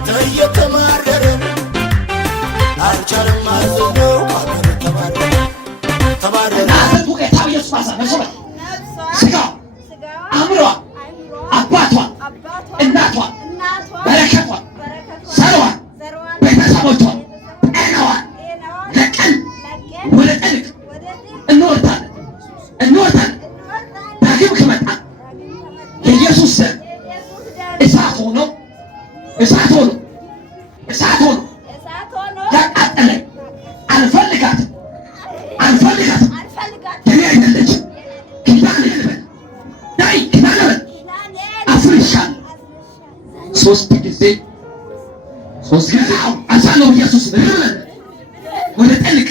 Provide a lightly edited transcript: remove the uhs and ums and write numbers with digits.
እየተማረረ አልቻለም ማለት ነው። አገር ተባረረ አዘቱ ጌታው ኢየሱስ ማሰበ ስጋው አእምሯ አባቷ እናቷ በረከቷ ዘሯ ቤተሰቦቿ ጤናዋ ለቀን ወደ ጥልቅ እንወርዳለን ዳግም ከመጣ የኢየሱስ ደም እሳት ሆኖ ያቃጠለኝ አልፈልጋትም የኔ አይደለችም ኪዳነ ልበል ዳይ ኪዳነ ልበል አፍርሻለሁ ሶስት ጊዜ አሳለው ኢየሱስ ወደ ጥልቅ